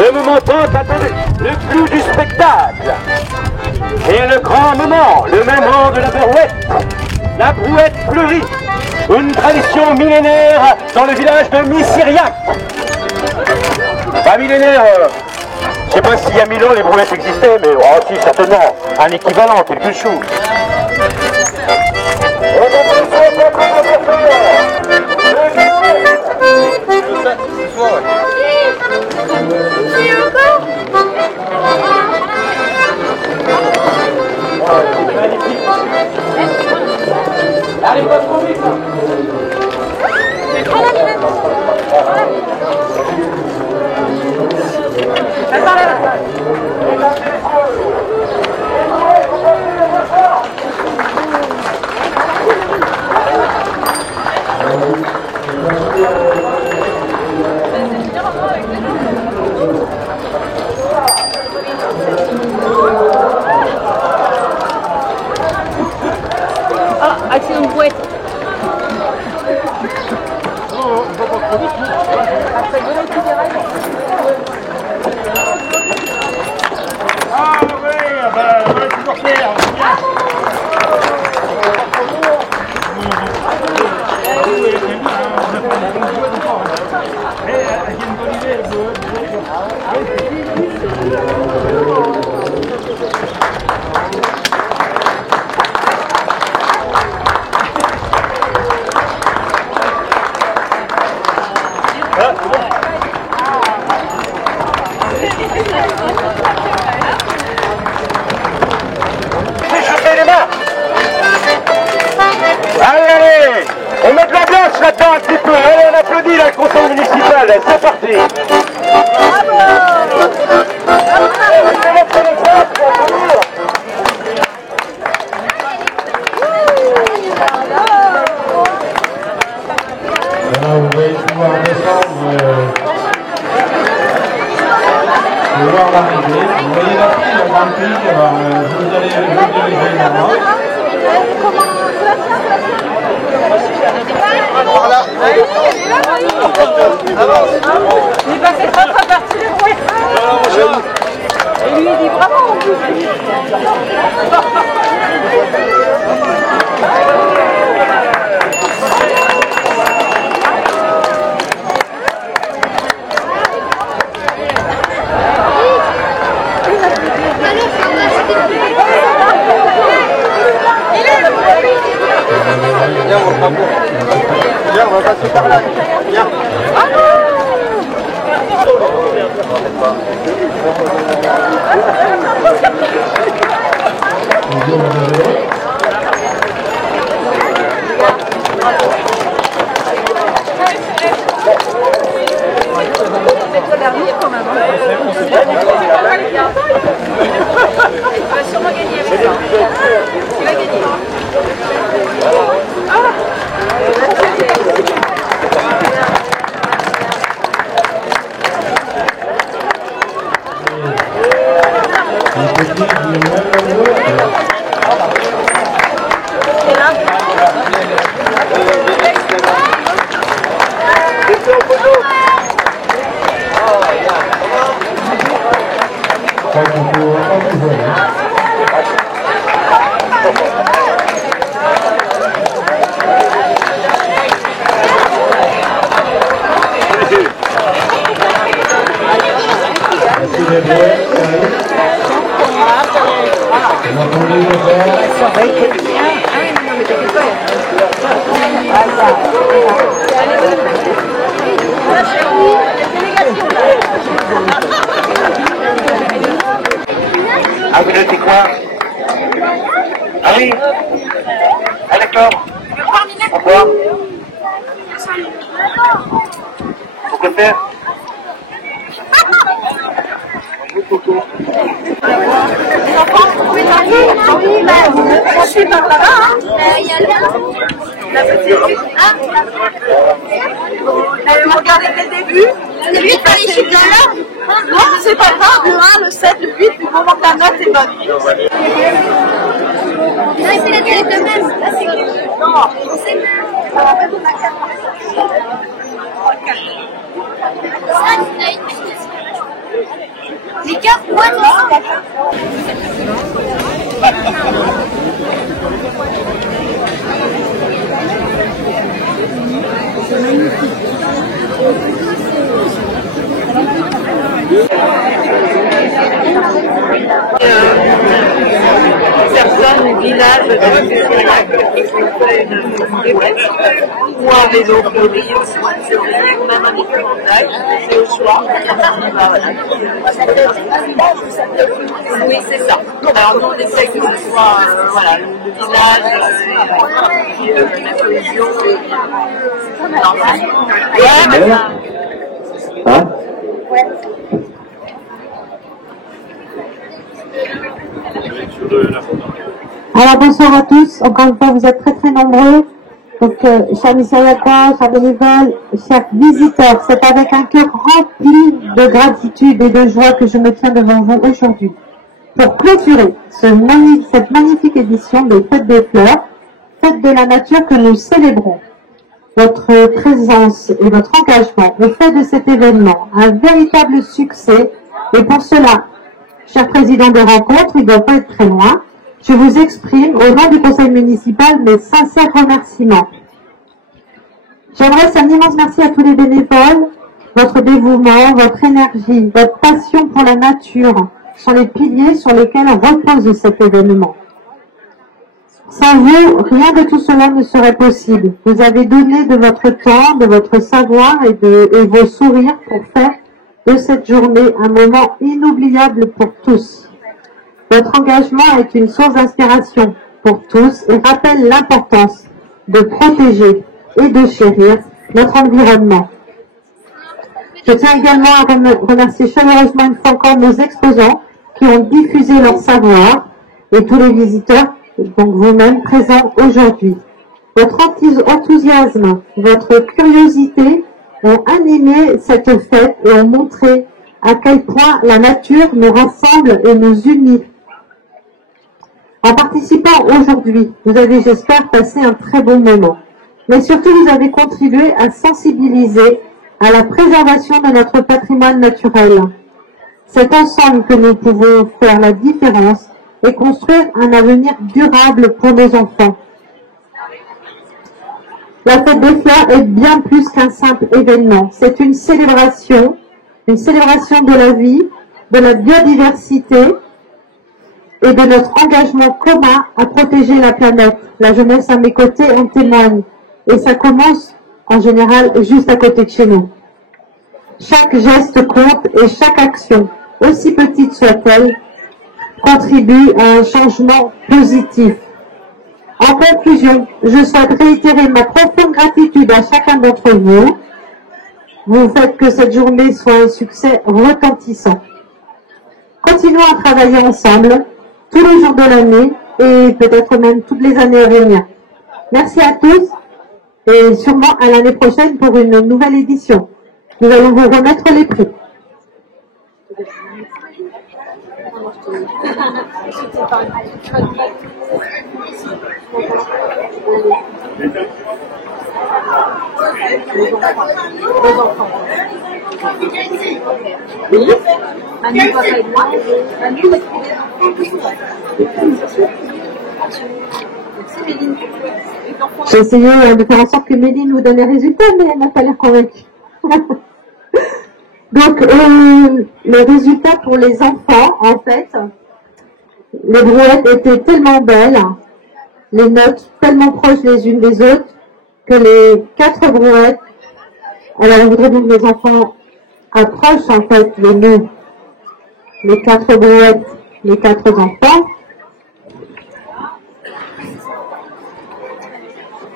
le moment tant attendu, le clou du spectacle. Et le grand moment, le moment de la brouette fleurie. Une tradition millénaire dans le village de Missiriac. Pas millénaire, je sais pas s'il y a 1000 ans les brouettes existaient, mais oh si, certainement, un équivalent, quelque chose. Allez, pas trop vite. Ah, c'est une brouette. Ah oui, bah, on va toujours faire. Allez, on met de l'ambiance là-dedans un petit peu. Allez, on applaudit là, le conseil municipal. C'est parti. Maintenant, vous allez pouvoir descendre pour voir l'arrivée. Vous voyez la fille, la grande fille, alors vous allez vous diriger là-bas. Voilà. Il va faire pas partie le bruit. Et lui il dit bravo en plus. Viens, on va passer par là. Viens. Il va sûrement gagner avec ça. Il va gagner. Ah, vous notez quoi? Ah oui? Ah d'accord. Pourquoi? Pourquoi faire? Franchis par là-bas, il y a la petite. Regardez dès le début. Le 8 par ici, là. Non, c'est pas grave. Le 1, le 7, le 8, du moment que la note est bonne. Là, c'est la télé de même. Là, c'est que... Non, c'est le... ça va mettre la carte. Ça, c'est une Les 4 brouettes ensemble. Personnes du village qui ont fait une brouette ou un vélo pour des ou même un épouvantail, c'est au choix. Oui, c'est ça. Alors nous on essaie que ce soit voilà, le village, la cohésion. Hein? Alors bonsoir à tous, encore une fois vous êtes très nombreux, donc chers missionnaires, chers bénévoles, chers visiteurs, c'est avec un cœur rempli de gratitude et de joie que je me tiens devant vous aujourd'hui pour clôturer cette magnifique édition des Fêtes des Fleurs, Fêtes de la Nature que nous célébrons. Votre présence et votre engagement ont fait de cet événement un véritable succès et pour cela, chers présidents de rencontre, il ne doit pas être très loin, je vous exprime au nom du conseil municipal mes sincères remerciements. J'adresse un immense merci à tous les bénévoles. Votre dévouement, votre énergie, votre passion pour la nature sont les piliers sur lesquels repose cet événement. Sans vous, rien de tout cela ne serait possible. Vous avez donné de votre temps, de votre savoir et vos sourires pour faire de cette journée un moment inoubliable pour tous. Votre engagement est une source d'inspiration pour tous et rappelle l'importance de protéger et de chérir notre environnement. Je tiens également à remercier chaleureusement une fois encore nos exposants qui ont diffusé leur savoir et tous les visiteurs, donc vous-même présents aujourd'hui. Votre enthousiasme, votre curiosité ont animé cette fête et ont montré à quel point la nature nous rassemble et nous unit. En participant aujourd'hui, vous avez, j'espère, passé un très bon moment. Mais surtout, vous avez contribué à sensibiliser à la préservation de notre patrimoine naturel. C'est ensemble que nous pouvons faire la différence et construire un avenir durable pour nos enfants. La Fête des Fleurs est bien plus qu'un simple événement. C'est une célébration de la vie, de la biodiversité et de notre engagement commun à protéger la planète. La jeunesse à mes côtés en témoigne. Et ça commence en général juste à côté de chez nous. Chaque geste compte et chaque action, aussi petite soit-elle, contribue à un changement positif. En conclusion, je souhaite réitérer ma profonde gratitude à chacun d'entre vous. Vous faites que cette journée soit un succès retentissant. Continuons à travailler ensemble, tous les jours de l'année et peut-être même toutes les années à venir. Merci à tous et sûrement à l'année prochaine pour une nouvelle édition. Nous allons vous remettre les prix. J'ai essayé de faire en sorte que Méline nous donne les résultats, mais elle n'a pas l'air convaincue. Donc, le résultat pour les enfants, en fait, les brouettes étaient tellement belles, les notes tellement proches les unes des autres, que les 4 brouettes, alors je voudrais donc que les enfants approchent en fait les 4 brouettes, les 4 enfants.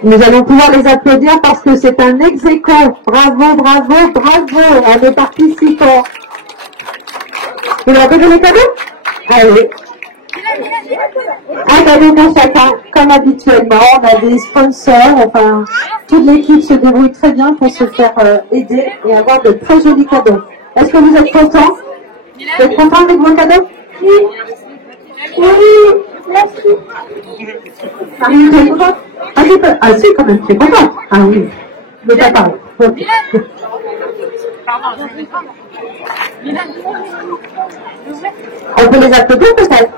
Nous allons pouvoir les applaudir parce que c'est un ex-aequo. Bravo, bravo, bravo à nos participants. Vous leur donnez les cadeaux? Allez. Un cadeau pour chacun, comme habituellement. On a des sponsors, enfin, toute l'équipe se débrouille très bien pour se faire aider et avoir de très jolis cadeaux. Est-ce que vous êtes contents? Vous êtes contents avec vos cadeaux? Oui. Oui, merci. Marie, vous êtes contente? Ah, c'est quand même très contente. Ah oui, mais pas parler. On peut les applaudir peut-être?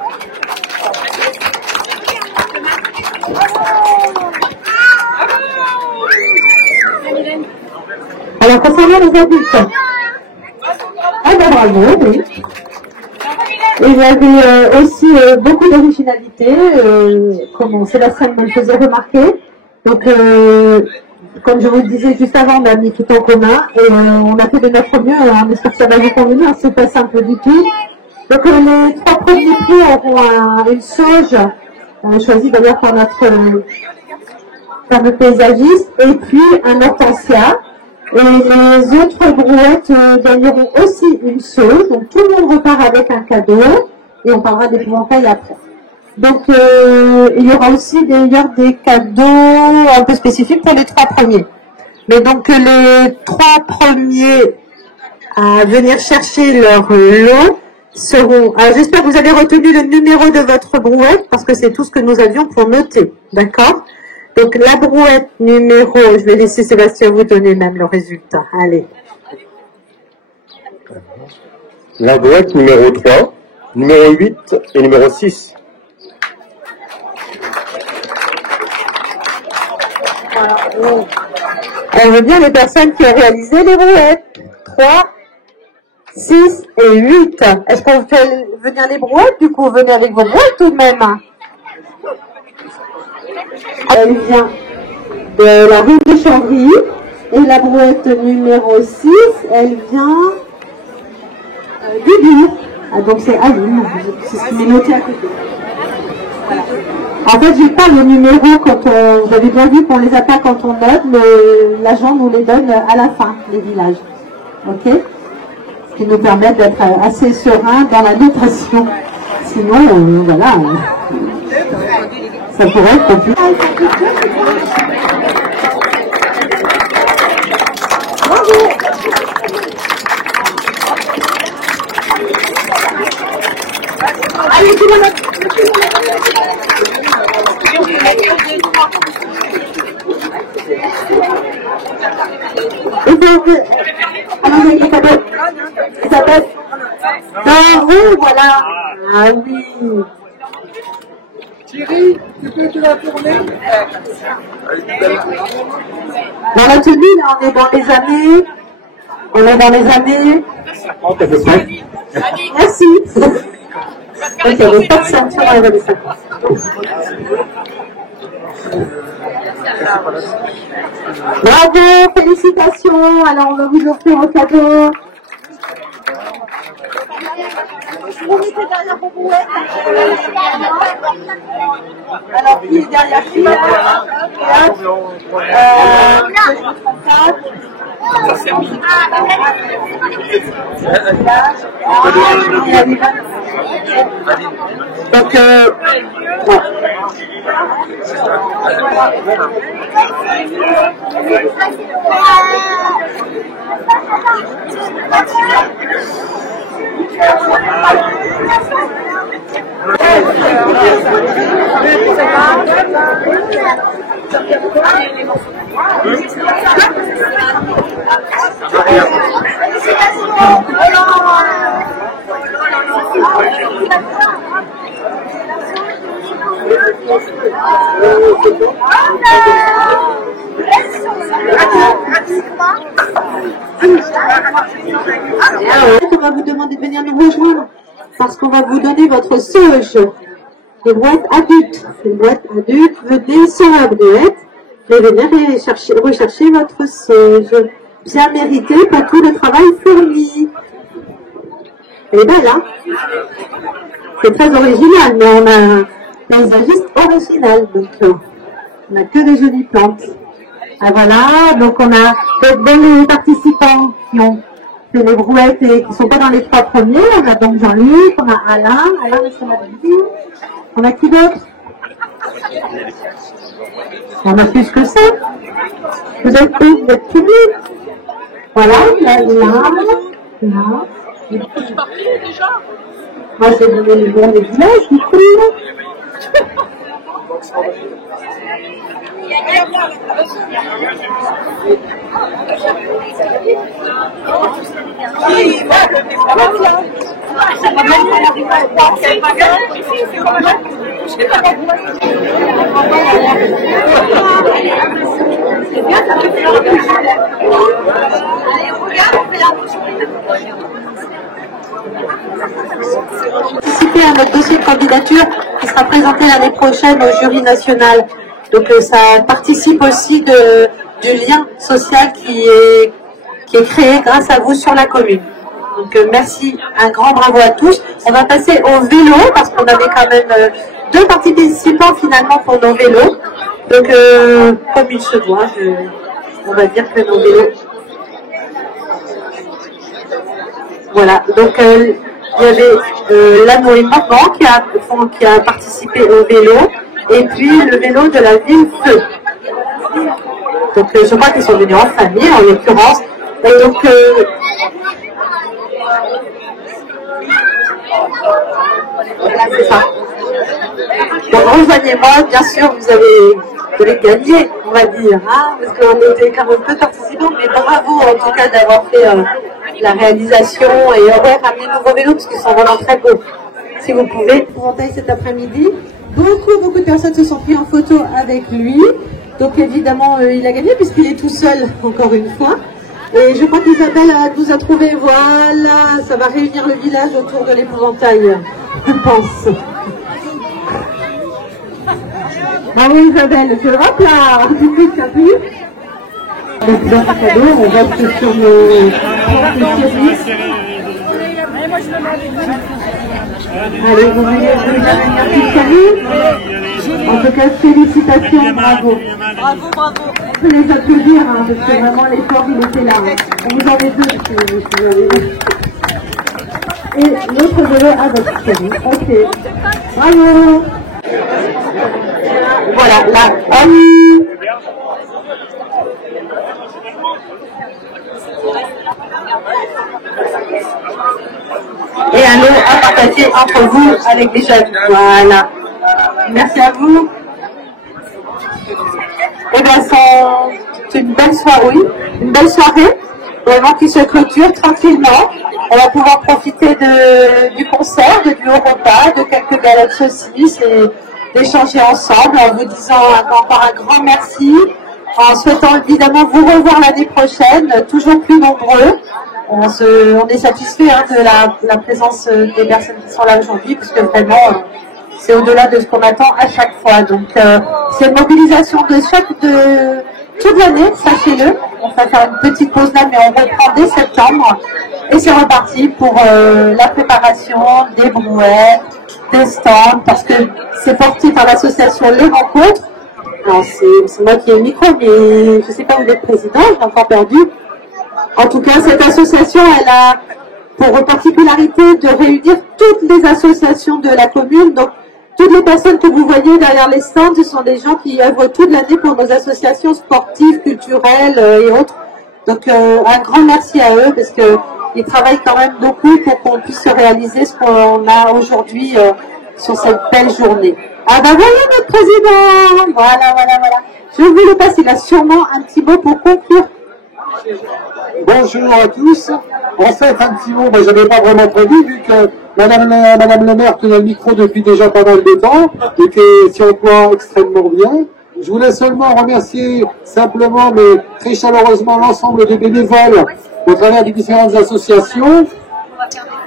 Alors, concernant les adultes, ah ben bravo, oui. Il y avait aussi beaucoup d'originalité, comme Sébastien me le faisait remarquer. Donc, comme je vous le disais juste avant, on a mis tout en commun et on a fait de notre mieux. On espère que ça va vous convenir, c'est pas simple du tout. Donc, les 3 premiers prix auront une sauge, choisie d'ailleurs par notre paysagiste, et puis un hortensia. Et les autres brouettes gagneront aussi une sauge. Donc tout le monde repart avec un cadeau et on parlera des épouvantails après. Donc il y aura aussi d'ailleurs des cadeaux un peu spécifiques pour les 3 premiers. Mais donc les 3 premiers à venir chercher leur lot seront... J'espère que vous avez retenu le numéro de votre brouette parce que c'est tout ce que nous avions pour noter. D'accord ? Donc, la brouette numéro, je vais laisser Sébastien vous donner même le résultat. Allez. La brouette numéro 3, numéro 8 et numéro 6. On veut bien les personnes qui ont réalisé les brouettes. 3, 6 et 8. Est-ce qu'on fait venir les brouettes? Du coup, vous venez avec vos brouettes tout de même. Elle vient de la rue de Chambry et la brouette numéro 6, elle vient du Dur. Donc c'est Aline, c'est ce qui m'est noté à côté. Voilà. En fait, j'ai pas le numéro quand vous avez bien vu qu'on les a pas quand on note, mais l'agent nous les donne à la fin, les villages. Ok? Ce qui nous permet d'être assez serein dans la notation. Sinon, voilà. Ça pourrait être compliqué. Allez, tout le monde. Allez, Isabelle. Isabelle. Bravo, voilà. Ah oui. Thierry, tu peux te la tourner? Dans la tenue, là, on est dans les années. On est dans les années. Merci. Donc, il n'y avait pas de ceinture dans les années 50. Bravo, félicitations. Alors, on va vous offrir un cadeau. Vous mettez derrière vos brouettes. Alors, qui est derrière qui? Donc, bon. On va vous demander de venir nous rejoindre parce qu'on va vous donner votre sauge. Les boîtes adultes. Les boîtes adultes, venez sur la brouette et venez rechercher votre sauge. Bien mérité pour tout le travail fourni. Elle est belle, hein? C'est très original, mais on a un paysagiste original, donc on n'a que des jolies plantes. Ah, voilà, donc on a les participants qui ont fait les brouettes et qui ne sont pas dans les 3 premiers. On a donc Jean-Luc, on a Alain, on a qui d'autre? On a plus que ça. Vous êtes tous venus. Voilà, là. Je suis partie déjà. Moi, j'ai donné les bons des villages, du coup. Participer à notre dossier de candidature qui sera présenté l'année prochaine au jury national. Donc ça participe aussi du lien social qui est créé grâce à vous sur la commune. Donc merci, un grand bravo à tous. On va passer au vélo parce qu'on avait quand même 2 participants finalement pour nos vélos. Donc comme il se doit, on va dire que nos vélos. Voilà, donc il y avait l'Anoé Morvan qui a participé au vélo et puis le vélo de la ville Feu. Donc je crois qu'ils sont venus en famille en l'occurrence. Et donc voilà, c'est ça. Donc rejoignez-moi, bien sûr, vous avez gagné, on va dire, hein, parce qu'on était quand même peu participants, mais bravo en tout cas d'avoir fait la réalisation et ramener nos vélos parce qu'ils sont vraiment très beaux. Si vous pouvez. Éventail cet après-midi. Beaucoup de personnes se sont prises en photo avec lui. Donc évidemment, il a gagné puisqu'il est tout seul, encore une fois. Et je crois qu'Isabelle nous a trouvé, voilà, ça va réunir le village autour de l'épouvantail, je pense. Bravo Isabelle, hop là, du coup, ça a plu. Donc dans ce cadeau, on vote sur nos services. Allez, vous voulez la manière plus sérieuse. En tout cas, félicitations, bravo. Bravo, bravo. On peut les applaudir, hein, parce que vraiment l'effort, il était là. Hein. On vous en met 2, si vous voulez. Et l'autre vélo à votre série. Ok. Bravo. Voilà, là. Et un lot à partager entre vous avec les jeunes. Voilà. Merci à vous. Et bien, c'est une belle soirée, vraiment qui se clôture tranquillement. On va pouvoir profiter du concert, du haut repas, de quelques galettes saucisses et d'échanger ensemble en vous disant encore un grand merci, en souhaitant évidemment vous revoir l'année prochaine, toujours plus nombreux. On est satisfait de la présence des personnes qui sont là aujourd'hui, parce que vraiment, c'est au-delà de ce qu'on attend à chaque fois. Donc, c'est une mobilisation de toute l'année, sachez-le. On va faire une petite pause là, mais on reprend dès septembre. Et c'est reparti pour la préparation des brouettes, des stands, parce que c'est porté par l'association Les Rencontres. Alors, c'est moi qui ai le micro, mais je ne sais pas où est le président, je l'ai encore perdu. En tout cas, cette association, elle a pour particularité de réunir toutes les associations de la commune. Donc, toutes les personnes que vous voyez derrière les stands, ce sont des gens qui œuvrent toute l'année pour nos associations sportives, culturelles et autres. Donc, un grand merci à eux parce qu'ils travaillent quand même beaucoup pour qu'on puisse réaliser ce qu'on a aujourd'hui sur cette belle journée. Ah ben voilà notre président. Voilà. Je vous le passe, il a sûrement un petit mot pour conclure. Bonjour à tous. En fait, un petit mot, je n'avais pas vraiment prévu, vu que Madame le maire tenait le micro depuis déjà pas mal de temps, et que s'y emploie extrêmement bien. Je voulais seulement remercier simplement, mais très chaleureusement, l'ensemble des bénévoles au travers des différentes associations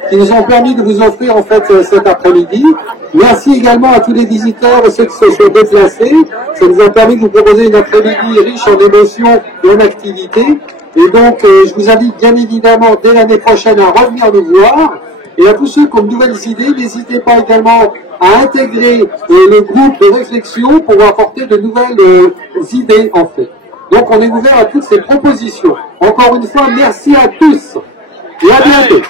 qui nous ont permis de vous offrir en fait cet après-midi. Merci également à tous les visiteurs et ceux qui se sont déplacés. Ça nous a permis de vous proposer une après-midi riche en émotions et en activités. Et donc, je vous invite bien évidemment dès l'année prochaine à revenir nous voir. Et à tous ceux qui ont de nouvelles idées, n'hésitez pas également à intégrer le groupe de réflexion pour apporter de nouvelles idées en fait. Donc, on est ouvert à toutes ces propositions. Encore une fois, merci à tous et à bientôt.